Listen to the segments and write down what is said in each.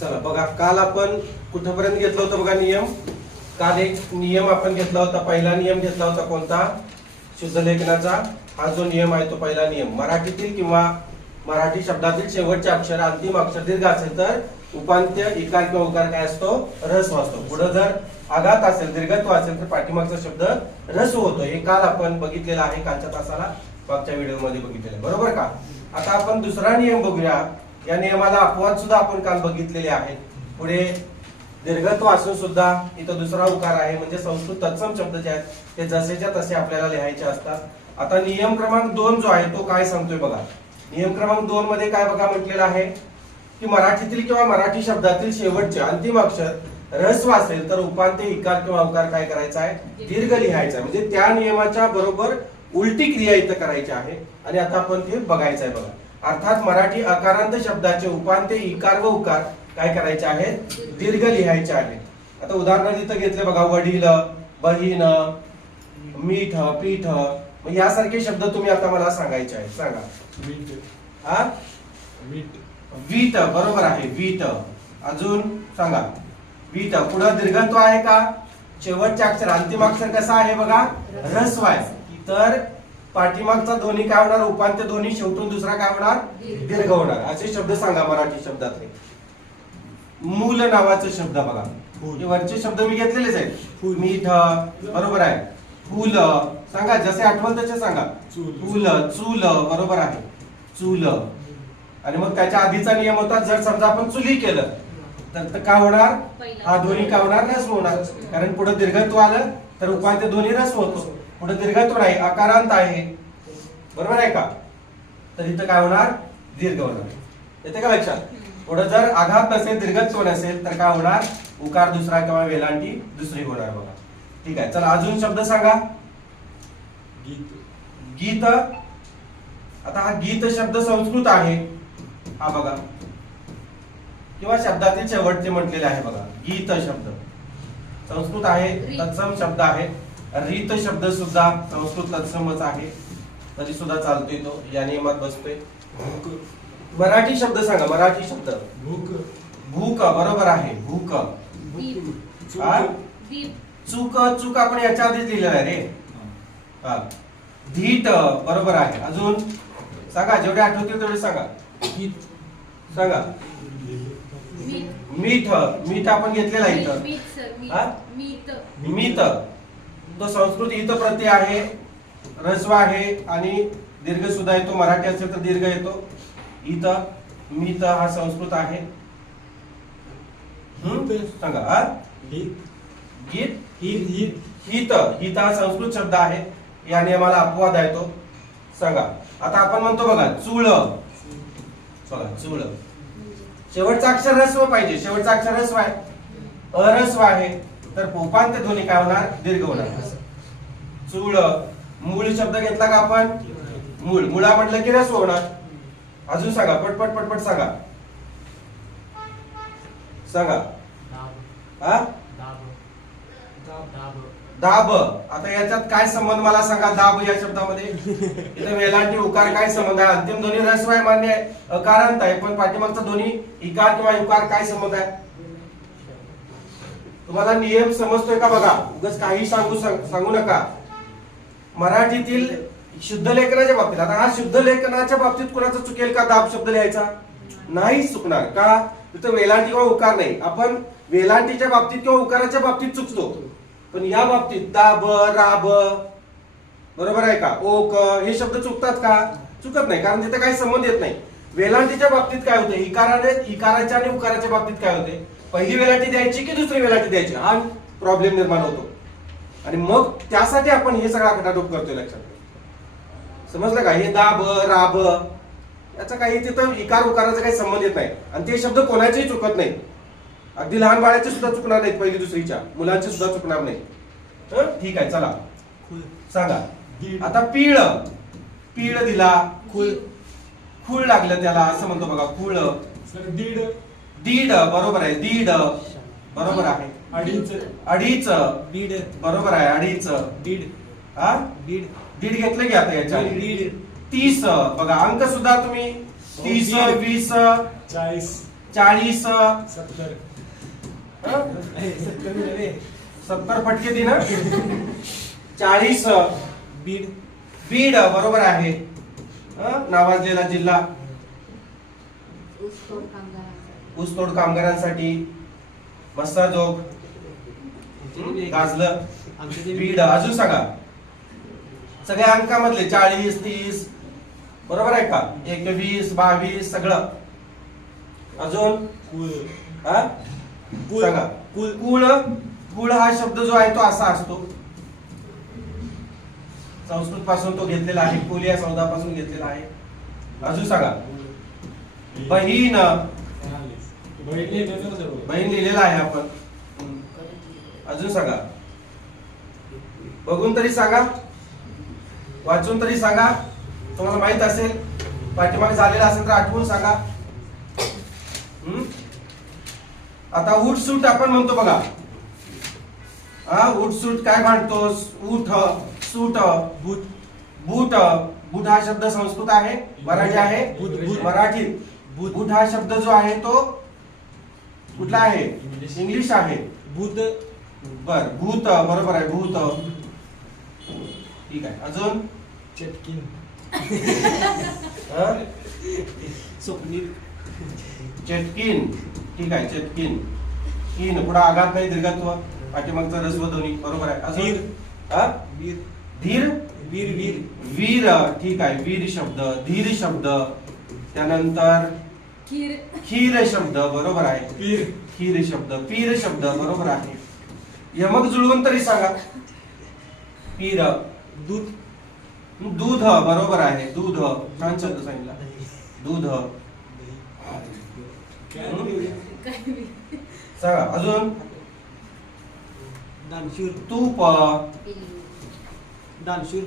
चला बघा काल आपण कुठपर्यंत घेतलं होतं बघा नियम? काल एक नियम आपण घेतला होता पहिला नियम घेतला होता कोणता? शुद्धलेखनाचा. हा जो नियम आहे तो पहिला नियम. मराठीतील किंवा मराठी शब्दातील शेवटचे अक्षर अंतिम अक्षर दीर्घ असेल तर उपांत्य इकार किंवा उकार काय असतो? रस्व असतो पुढे जर आघात असेल दीर्घत्व असेल तर पाठीमागचा शब्द रस्व होतो. हे काल आपण बघितलेलं आहे कालच्या तासाला मागच्या व्हिडिओमध्ये बघितलेलं बरोबर का? आता आपण दुसरा नियम बघूया. या नियमाला अपवाद सुद्धा आपण काल बघितलेले आहेत. पुढे दीर्घत्व असून सुद्धा इथं दुसरा उकार आहे म्हणजे संस्कृत तत्सम शब्द जे आहेत ते जसेच्या तसे आपल्याला लिहायचे असतात. आता नियम क्रमांक दोन जो आहे तो काय सांगतोय बघा. नियम क्रमांक दोन मध्ये काय बघा म्हटलेलं आहे की मराठीतील किंवा मराठी शब्दातील शेवटचे अंतिम अक्षर ऱ्हस्व असेल तर उपांत्य इकार किंवा उकार काय करायचा आहे? दीर्घ लिहायचा आहे. म्हणजे त्या नियमाच्या बरोबर उलटी क्रिया इथं करायची आहे. आणि आता आपण ते बघायचं आहे बघा. अर्थात मराठी अकारांत शब्दाचे उपांत्य इकार व उकार काय करायचे आहेत? दीर्घ लिहायचे आहेत. आता उदाहरण इथं घेतले बघा वडील बहीण मीठ पीठ यासारखे शब्द तुम्ही आता मला सांगायचे आहेत. सांगा. मीठ. हा? मीठ. वीट बरोबर आहे वीट. अजून सांगा. वीट पुढं दीर्घत्व आहे का? शेवटचे अक्षर अंतिम अक्षर कसा आहे बघा? रस्व आहे तर पाठीमागचा दोन्ही काय होणार? उपांत्य दोन्ही शेवटून दुसरा काय होणार? दीर्घ होणार. असे शब्द सांगा मराठी शब्दातले. मूल नावाचे शब्द बघा. हे वरचे शब्द मी घेतलेलेच आहेत. फूल. मीठ बरोबर आहे. फुल सांगा जसे आठवल तसे सांगा. चूल. फुल चूल बरोबर आहे. चूल. आणि मग त्याच्या आधीचा नियम होता जर समजा आपण चुली केलं तर काय होणार? हा दोन्ही काय होणार? रस्व होणार. कारण पुढे दीर्घत्व आलं तर उपांत्य दोन्ही रस्व होतो. पुढे दीर्घत्व नाही आकारांत आहे. बरोबर आहे का? तर इथं काय होणार? दीर्घ होणार येते का लक्षात? पुढे जर आघात नसेल दीर्घत्व नसेल तर काय होणार? उकार दुसरा किंवा वेलांटी दुसरी होणार बघा. ठीक आहे चला अजून शब्द सांगा. गीत. गीत. आता हा गीत शब्द संस्कृत आहे. हा बघा. किंवा शब्दातील शेवटचे म्हटलेले आहे बघा. गीत शब्द. संस्कृत आहे. तत्सम शब्द आहे. रीत शब्द सुद्धा संस्कृत तत्समच आहे. तरी सुद्धा चालतोय तो. या नियमात बसतोय. भूक. मराठी शब्द सांगा मराठी शब्द. भूक. भूक बरोबर आहे. भूक. हा? चूक. चूक आपण याच्या आधीच लिहिलेलं आहे रे. हा. धीट बरोबर आहे. अजून? सांगा जेवढे आठवतील तेवढे सांगा. सांगा. मीठ. मीठ. मीठ आपण घेतलेला आहे इथं. मीठ. तो संस्कृत हित प्रत्यय आहे रस्व आहे आणि दीर्घ सुद्धा येतो मराठी असेल तर दीर्घ येतो. इथ मीत हा संस्कृत आहे? सांगा. गीत. गीत? हित हित. हित हा संस्कृत शब्द आहे. या नियमाला अपवाद आहे तो. सांगा. आता आपण म्हणतो बघा चूळ. बघा चूळ. शेवटचा अक्षर रस्व पाहिजे. शेवटचा अक्षर रस्व आहे. अरस्व आहे. तर उपांत्य ध्वनी काय होणार? दीर्घ होणार. चूळ. मूळ शब्द घेतला का आपण? मूळ. मुळा म्हटलं की रस्व होणार. अजून सांगा. पटपट पटपट सांगा. सांगा. हा? दाब. आता याच्यात काय संबंध मला सांगा? दाब या शब्दामध्ये? इथे वेलांटी उकार काय संबंध आहे? अंतिम ध्वनी रस्व आहे मान्य आहे. अकारांत आहे पण पाठीमागचा ध्वनी इकार किंवा युकार काय संबंध आहे? तुम्हाला नियम समजतोय का बघा? उगाच काही सांगू सांग- सांगू नका. मराठीतील शुद्ध लेखनाच्या बाबतीत आता हा शुद्ध लेखनाच्या बाबतीत कुणाचा चुकेल का दाब शब्द लिहायचा? नाही चुकणार. का? तिथं वेलांटी किंवा उकार नाही. आपण वेलांटीच्या बाबतीत किंवा उकाराच्या बाबतीत चुकतो. पण या बाबतीत दाब राब बरोबर आहे का? ओक हे शब्द चुकतात का? चुकत नाही कारण तिथे काही संबंध येत नाही. वेलांटीच्या बाबतीत काय होते? इकाराने इकाराच्या आणि उकाराच्या बाबतीत काय होते? पहिली वेलांटी द्यायची की दुसरी वेलांटी द्यायची? हा प्रॉब्लेम निर्माण होतो. आणि मग त्यासाठी आपण हे सगळा खटाटोप करतोय लक्षात. समजलं का? हे दाब राब याचा काही तिथं इकार उकाराचा काही संबंध येत नाही. आणि ते शब्द कोणाचेही चुकत नाही अगदी लहान बाळाचे सुद्धा चुकणार नाहीत पहिली दुसरीच्या. मुलांचे सुद्धा चुकणार नाही हं? ठीक आहे चला. सांगा. आता पीळ. पीळ दिला. खुल. खूळ लागलं त्याला असं म्हणतो बघा खूळ. दीड. दीड बरोबर आहे दीड बरोबर आहे. अडीच. अडीच. दीड. बरोबर आहे अडीच. दीड. हा दीड. दीड घेतलं की आता याच्या दीड तीस. बघा अंक सुद्धा तुम्ही तीस. वीस चाळीस. चाळीस. सत्तर. हं? सत्तर फटके दे ना? चाळीस. बीड. बीड बरोबर आहे. हं? नावाजलेला जिल्हा? ऊसतोड कामगारांसाठी कामगारांसाठी मस्साजोग गाजलं. बीड अजून सांगा. सगळ्या अंकामधले चाळीस तीस बरोबर आहे का? एकवीस बावीस सगळं. अजून? हा? सांगा. कुल कुळ कुळ हा शब्द जो आहे तो असा असतो. संस्कृत पासून तो घेतलेला आहे. कुल या संदापासून घेतलेला आहे. अजून सांगा. बहीण बहीण लिहिलेला आहे आपण. अजून सांगा. बघून तरी सांगा. वाचून तरी सांगा. तुम्हाला माहीत असेल पाठीमागे झालेला असेल तर आठवून सांगा? आता उठ सूट आपण म्हणतो बघा. हा उठ सूट काय म्हणतोस उठ सूट भूत बूट बूट हा शब्द संस्कृत आहे मराठी आहे. बूट, बूट. मराठीत बूट. बूट हा शब्द जो आहे तो कुठला आहे? इंग्लिश. आहे. भूत. बर भूत बरोबर आहे भूत. ठीक आहे. अजून? चटकीन. हं? स्वप्नील. चेटकिन. ठीक आहे चेटकिन. किन पुढे आघात नाही दीर्घत्व. पाठीमागचा रस्व ध्वनी. बरोबर आहे. अजून. हा? वीर. धीर? वीर वीर. वीर ठीक आहे. वीर शब्द धीर शब्द. त्यानंतर खीर. खीर शब्द बरोबर आहे. वीर खीर शब्द पीर शब्द बरोबर आहे. यमक जुळवून तरी सांगा. पीर दूध. दूध बरोबर आहे. दूध. छान शब्द सांगितला. दूध. सांगा अजून? दानशूर. तूप. दानशूर.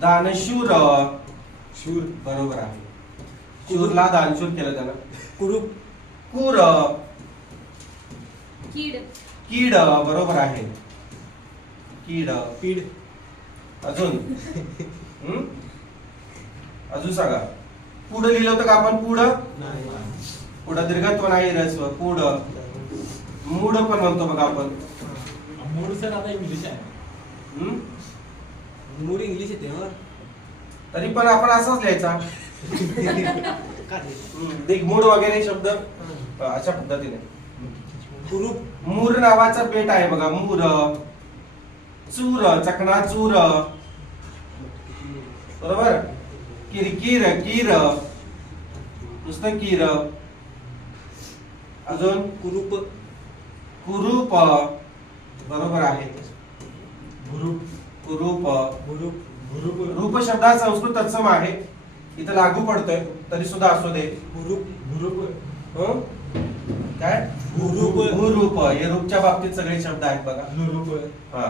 दानशूर. शूर. बरोबर आहे. शूरला दानशूर केलं त्यानं. कुरूप कुर कीड. कीड बरोबर आहे. कीड. पीड. अजून. हम्म? अजून सांगा. पुढं लिहिलं होतं का आपण? पुढं? नाही पुढं दीर्घत्व नाही रस्व पुढं. मूड पण म्हणतो बघा आपण. मूळ सर आता इंग्लिश आहे. हम्म? मूळ इंग्लिश येते मग तरी पण आपण असाच लिहायचा. दिग्मूढ वगैरे शब्द अशा पद्धतीने. कुरूप. मूर नावाचा बेट आहे बघा मूर चूर चकना चूर बरोबर? किरकिर किर. नुसतं किर. अजून? कुरूप. कुरूप. बरोबर आहे. कुरूप. भुरूप. रूप शब्द हा संस्कृत तत्सम आहे. इथं लागू पडतोय तरी सुद्धा असू दे. हं? काय? भूरूप. हे रूपच्या बाबतीत सगळे शब्द आहेत बघा. हा.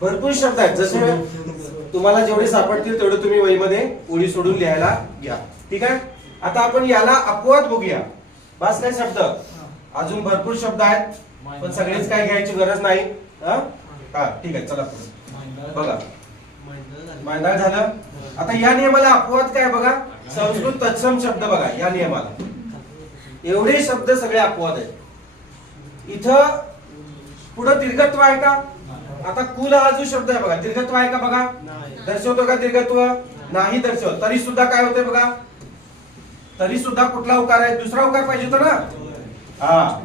भरपूर शब्द आहेत. जसे तुम्हाला जेवढे सापडतील तेवढे तुम्ही वहीमध्ये ओळी सोडून लिहायला घ्या. ठीक आहे? आता आपण याला अपवाद बघूया. बस काय शब्द? अजून भरपूर शब्द आहेत पण सगळेच काय घ्यायची गरज नाही. हा? ठीक आहे चला बघा. मांडाळ झालं. आता या नियमाला अपवाद काय बघा? संस्कृत तत्सम शब्द बघा या नियमाला. एवढे शब्द सगळे अपवाद आहेत. इथं पुढं दीर्घत्व आहे का? आता कुल हा जो शब्द आहे बघा दीर्घत्व आहे का बघा? दर्शवतो का दीर्घत्व नाही दर्शवत. तरी सुद्धा काय होते बघा? तरी सुद्धा कुठला उकार आहे? दुसरा उकार पाहिजे होता ना? हा.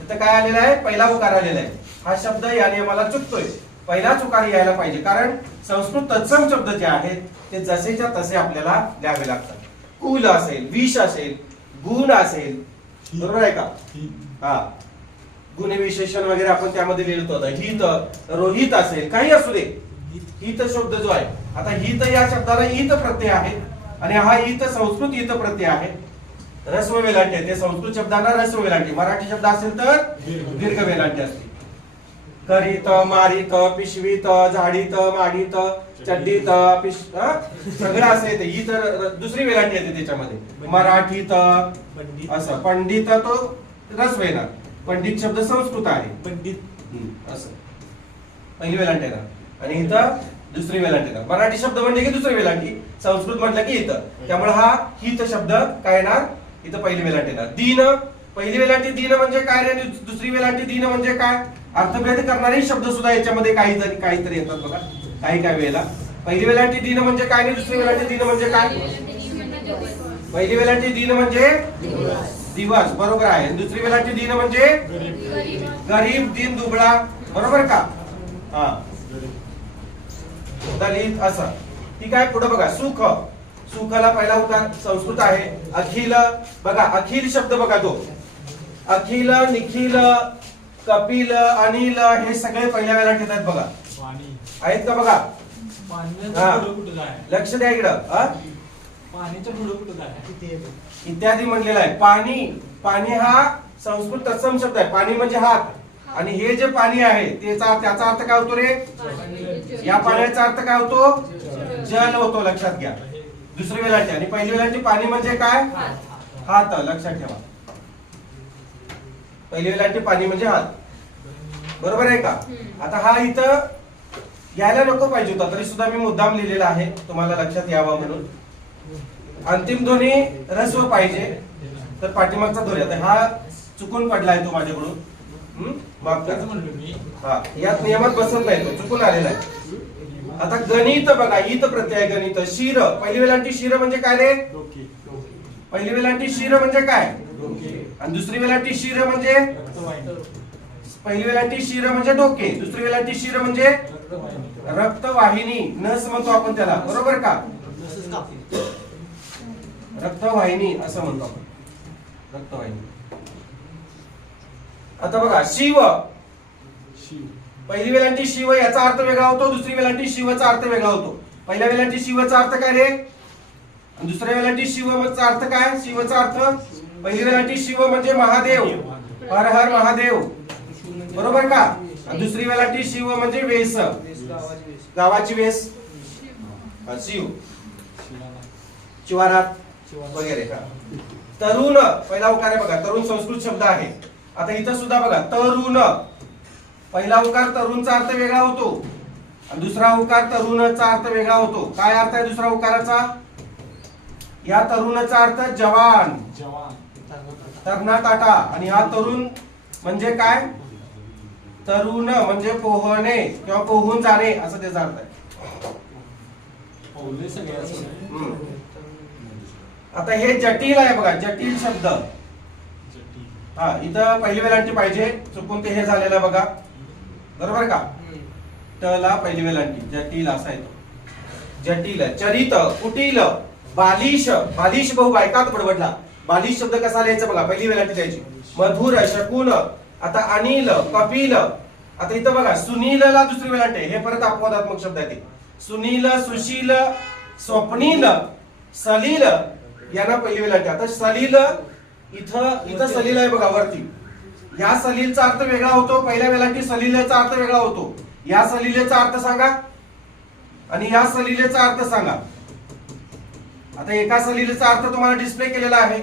तिथं काय आलेला आहे? पहिला उकार आलेला आहे. हा शब्द या नियमाला चुकतोय. पहिलाच उकार यायला पाहिजे. कारण संस्कृत तत्सम शब्द जे आहेत ते जसेच्या तसे आपल्याला द्यावे लागतात. कुल असेल विष असेल गुण असेल. बरोबर आहे का? हा. गुण विशेषण वगैरे आपण त्यामध्ये लिहिलं होतं हित रोहित असेल काही असू दे. हित शब्द जो आहे आता हित या शब्दाला हित प्रत्यय आहे. आणि हा हित संस्कृत हित प्रत्यय आहे. रस्व वेलांटी आहे. ते संस्कृत शब्दांना रस्व वेलांटी. मराठी शब्द असेल तर दीर्घ वेलांटी असते. करीत मारीत पिशवीत झाडीत माडीत चड्डीत पिश? सगळं असं येते. ही तर दुसरी वेलांटी येते त्याच्यामध्ये. मराठीत असं. पंडित तो रस येणार पंडित शब्द संस्कृत आहे. पंडित असं. पहिली वेलांटी येणार. आणि इथं दुसरी वेलांटी येणार. मराठी शब्द म्हणजे की दुसरी वेलांटी? संस्कृत म्हटलं की इथं. त्यामुळे हा हित शब्द काय येणार? इथं पहिली वेलांटी येणार. दीन. पहिली वेलांटी दीन म्हणजे काय दुसरी वेलांटी दीन म्हणजे काय? अर्थभेद करणारे शब्द सुद्धा याच्यामध्ये काहीतरी काहीतरी येतात बघा. काही काही वेळेला. पहिली वेलांटी दिन म्हणजे काय आणि दुसरी वेलांटी दिन म्हणजे काय? पहिली वेलांटी दिन म्हणजे दिवस. बरोबर आहे. दुसरी वेलांटी दिन म्हणजे गरीब दिन दुबळा. बरोबर का? हा. दलित असं. ठीक आहे पुढे बघा. सुख. सुखाला पहिला उकार संस्कृत आहे. अखिल. बघा अखिल शब्द बघा तो. अखिल निखिल कपिल अनिल हे सगळे पहिल्या वेळेला येतात बघा. पाणी. आहेत का बघा? पाण्याच्या. पुढं कुठं काय लक्ष द्या इकडं. हा? पाण्याच्या पुढं कुठं काय इत्यादी म्हणलेला आहे. पाणी पाणी हा संस्कृत तत्सम शब्द आहे. पाणी म्हणजे हात. आणि हे जे पाणी आहे त्याचा त्याचा अर्थ काय होतो रे? या पाण्याचा अर्थ काय होतो? जल होतो. लक्षात घ्या. दुसरी वेलांटी आणि पहिली वेलांटी पाणी म्हणजे काय? हात. लक्षात ठेवा. पहिली वेलांटी पाणी म्हणजे हात. बरोबर आहे का. आता हा इथं यायला नको पाहिजे होता तरी सुद्धा मी मुद्दाम लिहिलेला आहे. तुम्हाला लक्षात यावा म्हणून. अंतिम ध्वनी रस्व पाहिजे. तर पाठीमागचा ध्वनी आता हा चुकून पडलाय तो माझ्याकडून? माफ करा. हा यात नियमात बसत नाही तो चुकून आलेला आहे. आता गणित बघा इत प्रत्यय गणित शिर. पहिली वेलांटी शिर म्हणजे काय रे? डोके. पहिली वेलांटी शिर म्हणजे काय? आणि दुसरी वेलांटी शिर म्हणजे? रक्तवाहिनी पहिली वेलांटी शिर म्हणजे डोके. दुसरी वेलांटी शिर म्हणजे? रक्तवाहिनी. नस म्हणतो आपण त्याला. बरोबर का? रक्तवाहिनी असं म्हणतो आपण. रक्तवाहिनी. आता बघा शिव. शिव पहिली वेलांटी शिव याचा अर्थ वेगळा होतो. दुसरी वेलांटी शिवचा अर्थ वेगळा होतो. पहिल्या वेलांटी शिवचा अर्थ काय रे? आणि दुसऱ्या वेलांटी शिवचा अर्थ काय? शिवचा अर्थ पहिली वेळाची शिव म्हणजे महादेव. हर हर महादेव. बरोबर का? दुसरी वेळाची शिव म्हणजे वेस. गावाची वेस. शिव. शिवारात वगैरे तरुण पहिला उकार आहे बघा तरुण संस्कृत शब्द आहे. आता इथं सुद्धा बघा तरुण. पहिला उकार तरुणचा अर्थ वेगळा होतो. आणि दुसरा उकार तरुणचा अर्थ वेगळा होतो. काय अर्थ आहे दुसरा उकाराचा? या तरुणचा अर्थ जवान. जवान. तरणा टाटा आणि हा तरुण म्हणजे काय? तरुण म्हणजे पोहणे किंवा पोहून जाणे असं त्याचा अर्थ आहे. आता हे जटिल आहे बघा जटिल शब्द. हा इथं पहिली वेलांटी पाहिजे. चुकून ते हे झालेलं आहे बघा. बरोबर का? टला पहिली वेलांटी. जटिल असा येतो. जटिल चरित कुटील बालिश. बालिश बहु बायकात बडबडला. बालिश शब्द कसा लिहायचा बघा पहिली वेलांटी द्यायची मधुर शकुन आता अनिल कपिल. आता इथं बघा सुनीलला दुसरी वेलांटी आहे. हे परत अपवादात्मक शब्द आहे ते सुनील सुशील स्वप्नील सलील यांना पहिली वेलांटी आता सलील इथं इथं सलील आहे बघा वरती. या सलीलचा अर्थ वेगळा होतो. पहिल्या वेलांटी सलीलेचा अर्थ वेगळा होतो. या सलीलेचा अर्थ सांगा. आणि या सलीलेचा अर्थ सांगा. आता एका सलीलेचा अर्थ तुम्हाला डिस्प्ले केलेला आहे.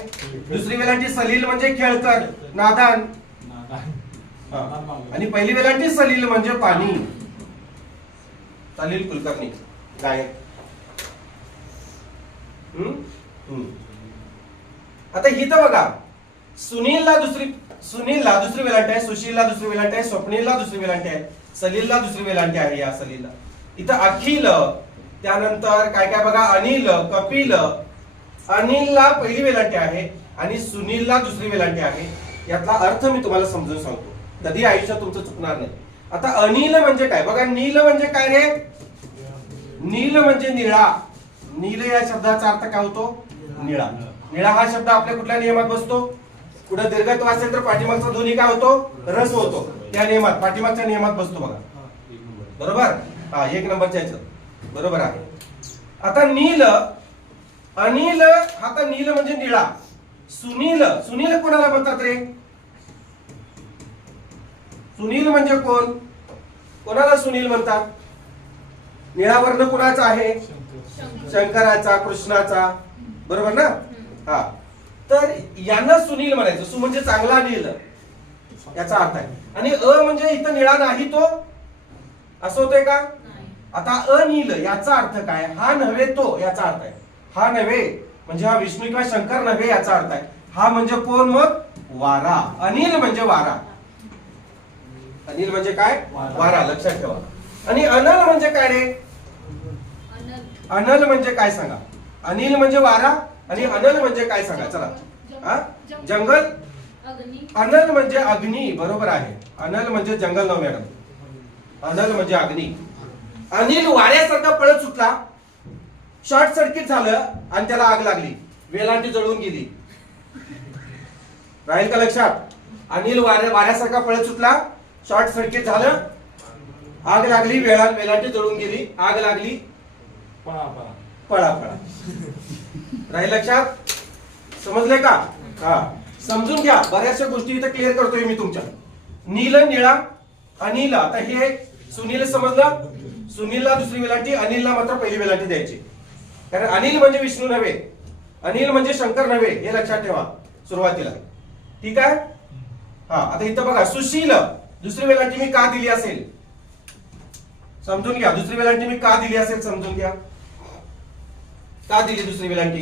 दुसरी वेलांटी सलील म्हणजे खेळकर नादान. हा. आणि पहिली वेलांटी सलील म्हणजे पाणी. सलील कुलकर्णी गायक. आता इथं बघा सुनीलला दुसरी सुनीलला दुसरी वेलांटी आहे सुशीलला दुसरी वेलांटी आहे स्वप्नीलला दुसरी वेलांटी आहे सलीलला दुसरी वेलांटी आहे या सलीलला. इथं अखिल त्यानंतर काय काय बघा अनिल कपिल अनिलला पहिली वेलांटी आहे आणि सुनीलला दुसरी वेलांटी आहे. यातला अर्थ मी तुम्हाला समजून सांगतो. कधी आयुष्यात तुमचं चुकणार नाही. आता अनिल म्हणजे काय? बघा नील म्हणजे काय रे? नील म्हणजे निळा. नील या शब्दाचा अर्थ काय होतो? निळा. निळा हा शब्द आपल्या कुठल्या नियमात बसतो? कुठं दीर्घत्व असेल तर पाठीमागचा ध्वनी काय होतो? रस होतो. त्या नियमात पाठीमागच्या नियमात बसतो बघा. बरोबर? हा एक नंबरच्या याच्यात. बरोबर आहे. आता नील अनिल तर नील म्हणजे निळा. सुनील सुनील कोणाला म्हणतात रे? सुनील म्हणजे कोण? कोणाला सुनील म्हणतात? निळा वर्ण कोणाचा आहे? शंकर. शंकराचा कृष्णाचा. बरोबर ना? हा. तर यांना सुनील म्हणायचं. सु म्हणजे चांगला नील. याचा अर्थ आहे. आणि अ म्हणजे इथं निळा नाही तो. असं होतंय का? आता अनिल याचा अर्थ काय? हा नव्हे तो याचा अर्थ आहे. हा नव्हे म्हणजे हा विष्णू किंवा शंकर नव्हे याचा अर्थ आहे. हा म्हणजे कोण मग? वारा. अनिल म्हणजे वारा. अनिल म्हणजे काय? वारा. लक्षात ठेवा. आणि अनल म्हणजे काय रे? अनल म्हणजे काय सांगा? अनिल म्हणजे वारा आणि अनल म्हणजे काय सांगा? चला. जंगल? अनल म्हणजे अग्नी. बरोबर आहे. अनल म्हणजे जंगल नव्हे मॅडम. अनल म्हणजे अग्नी. अनिल वाऱ्यासारखा पळत सुटला. शॉर्ट सर्किट झालं आणि त्याला आग लागली. वेलांटी जळून गेली. राहील का लक्षात? अनिल वाऱ्या वाऱ्यासारखा पळत सुटला. शॉर्ट सर्किट झालं. आग लागली वेळा वेलांटी जळून गेली. आग लागली. पळा पळा पळा पळा राहील लक्षात? समजले का? हा. समजून घ्या. बऱ्याचशा गोष्टी इथं क्लिअर करतोय मी तुमच्या. नील निळा अनिल. आता हे सुनील समजलं? सुनीलला दुसरी वेलाटी अनिलला मात्र पहिली वेलाटी द्यायची. कारण अनिल म्हणजे विष्णू नव्हे अनिल म्हणजे शंकर नव्हे हे लक्षात ठेवा सुरुवातीला. ठीक आहे? हा आता इथं बघा सुशील दुसरी वेलाटी मी का दिली असेल? समजून घ्या दुसरी वेलांटी मी का दिली असेल समजून घ्या. का दिली दुसरी वेलांटी?